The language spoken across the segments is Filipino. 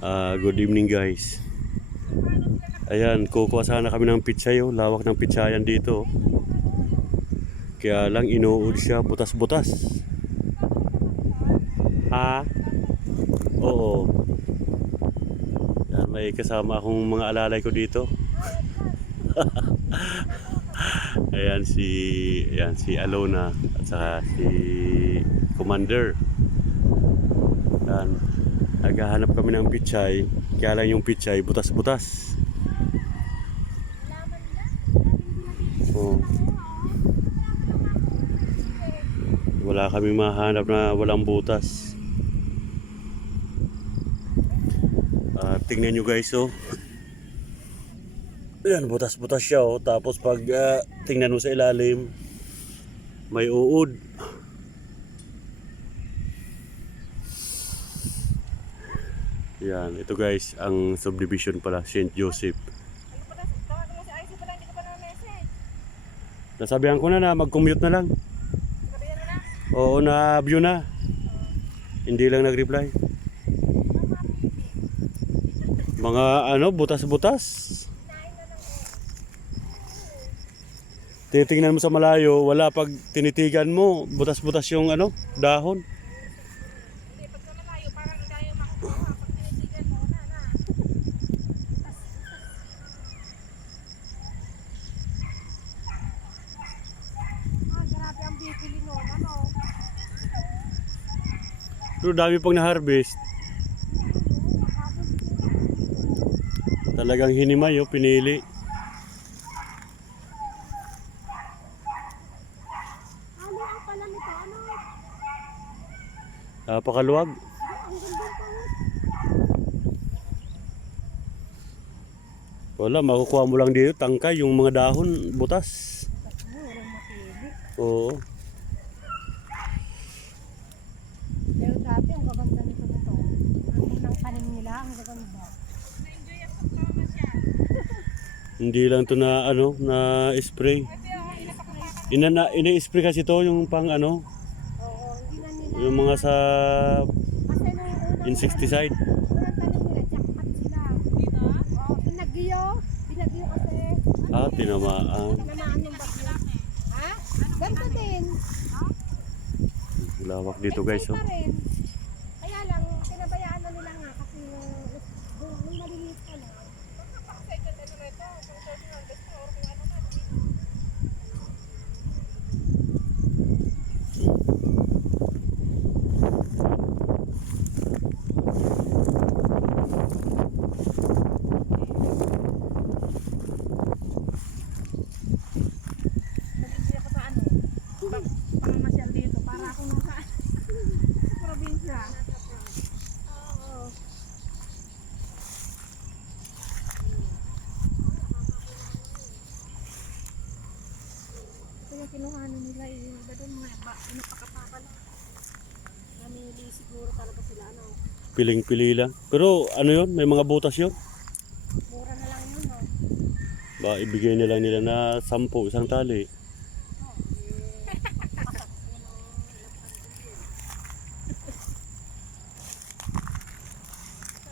Good evening guys. Ayan, kukuha sana kami ng pitsay oh. Lawak ng pitsayan dito. Kaya lang inuud siya, butas-butas. Ha? Oo. Yan, may kasama akong mga alalay ko dito. Ayan si Alona at saka si Commander. Yan. Naghahanap kami ng pitsay. Kaya lang yung pitsay butas-butas. Oh. Wala kaming mahanap na walang butas. Tingnan nyo guys oh. Ayan, butas-butas siya oh. Tapos pag tingnan mo sa ilalim, may uod. Yan, ito guys, ang subdivision pala, St. Joseph. Nasabihan ko na mag-commute na lang. Oo, na-view na. Hindi lang nag-reply. Mga butas-butas. Titingnan mo sa malayo, wala pag tinitigan mo, butas-butas yung dahon. Pero dami pang na-harvest. Talagang hinimay oh, pinili. Napakaluwag. Wala, makukuha mo lang dito tangkay yung mga dahon, butas. Oo. Pero dati ang gaganda nito nito. Ang unang tanim nila, ang gaganda. Hindi lang to na na spray. Ina-spray kasi to yung pang Oo, hindi na nila. yung mga sa Kasi nung unang insecticide. unang tanim nila, jackpot sila. Dito? Oo, pinagyo kasi. Tinamaan. Tinamaan yung bagyo. Ha? Ganito din. Lawak dito guys oh. Pa rin. Kaya lang, pinabayaan na nila nga kasi nung maliliit pa na. Nalibig ako sa pamamasyal dito para ako nasa probinsya. Oo. Ito yung kinuhanan nila yung iba doon mga pinapakapapa lang. Namili siguro talaga sila Piling-pili lang. Pero yun, may mga butas yun. Mura na lang yun Ba, ibigay na lang nila na 10 isang tali.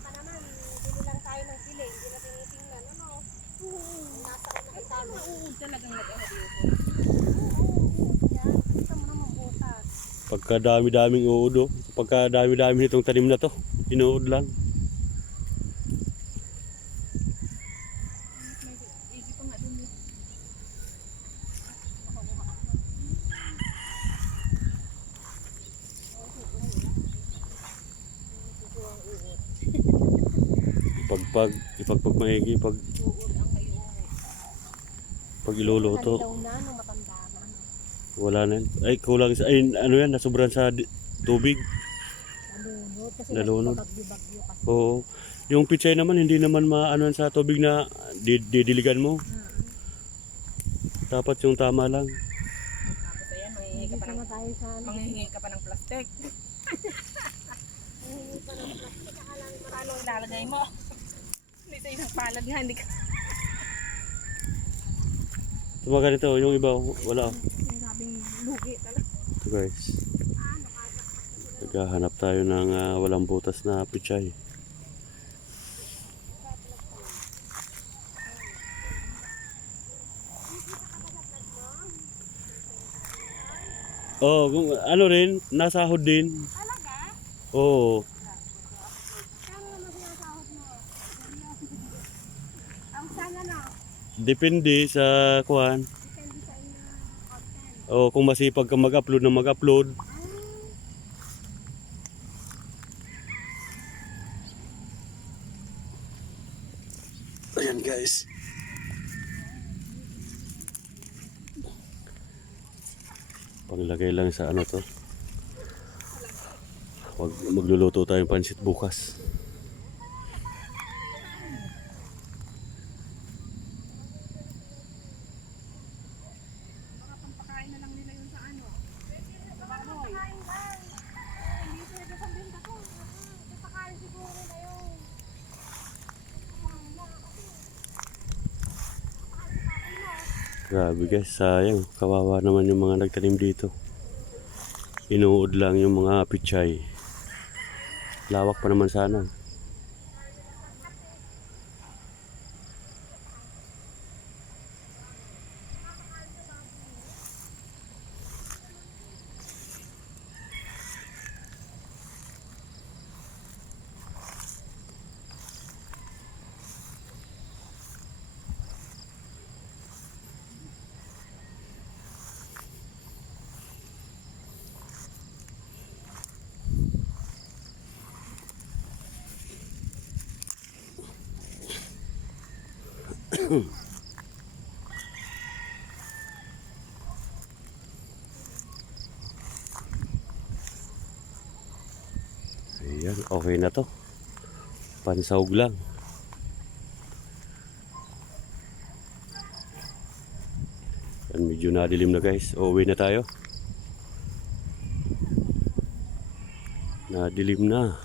Pa naman, bili lang tayo ng bili, hindi na tinitingnan, nasa nakitalo. Talagang nag-ahari ito. Yan, kita mo naman butas. Pagka dami-daming uod oh. Pagka dami-dami nitong tanim na to, inuud lang. May igi pa nga dun eh. Ipagpag maigi pag Uod ang kayo. iluluto. Nalilaw na nung matanda na. Wala na yan. Ay, kulang sa yan, nasobran sa tubig. Nalunod kasi Nalunod. bagyo-bagyo kasi. Oo. Yung pitsay naman hindi naman maano sa tubig na didiligan mo. Dapat yung tama lang. Tapos ayan, manghihingi ka pa ng, tayo sa manghihingi ka pa ng plastic. Hihingi pa ng plastic, akala mo Paano ilalagay mo? Hindi sa isang palad nga, hindi ka. Tumaga nito, yung iba wala. sinabing lugi talaga. Ito guys. Naghahanap tayo ng walang butas na pitsay. Oh, ano rin, nasahod din. Talaga? Oo. Kano naman sinasahod mo? Ang sana na. Depende sa kuan. Depende sa inyong content. O kung masipag ka mag-upload na mag-upload. Ayan guys. Panglagay lang sa ano to. Magluluto tayong pansit bukas. Baka pampakain na lang nila yun sa ano. Sa baboy. Pakain lang. Hindi pwede sa benta ko. Pakain siguro na yun. Grabe guys, sayang. Kawawa naman yung mga nagtanim dito. Inuud lang yung mga pichay. Lawak pa naman sana. Ayan, okay na to. Pansahog lang. Yan, medyo nadilim na guys. Uuwi na tayo. Nadilim na.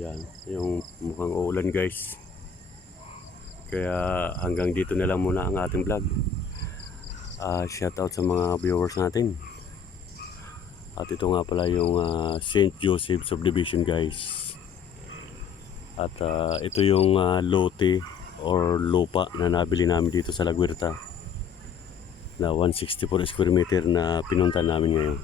Yan, yung mukhang uulan guys. Kaya hanggang dito na lang muna ang ating vlog. Shout out sa mga viewers natin. At ito nga pala yung St. Joseph Subdivision guys. At ito yung lote or lupa na nabili namin dito sa La Huerta. Na 164 square meter na pinunta namin ngayon.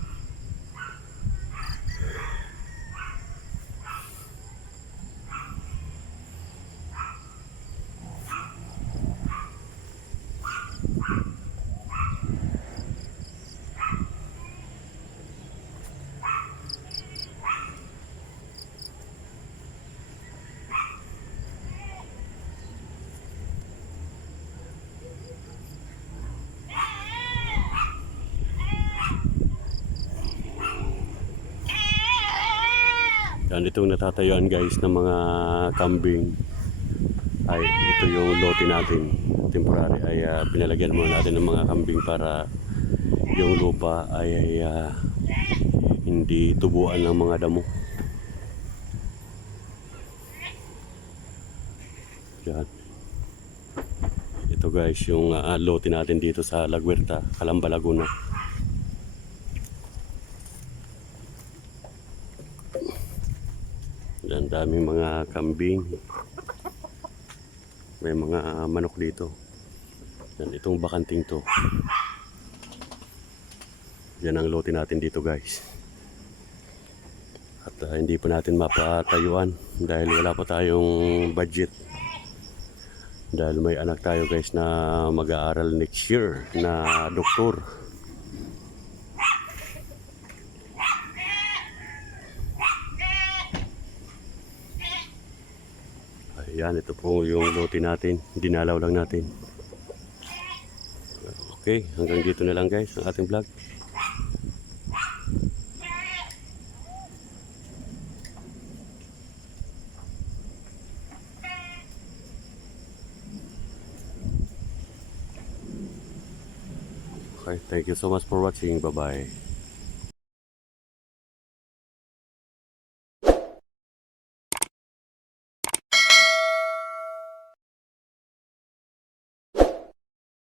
Yan, itong natatayuan guys ng mga kambing ay ito yung lote natin temporary ay pinalagyan muna natin ng mga kambing para yung lupa ay hindi tubuan ng mga damo. Yan. Ito guys yung lote natin dito sa La Huerta, Calamba, Laguna. Yan, daming mga kambing. May mga manok dito. Yan, itong bakanting to. Yan ang lote natin dito guys. At hindi pa natin mapatayuan dahil wala pa tayong budget. Dahil may anak tayo guys na mag-aaral next year na doktor. Ayan, ito po yung lote natin. Dinalaw lang natin. Okay, hanggang dito na lang guys ang ating vlog. Okay, thank you so much for watching. Bye-bye.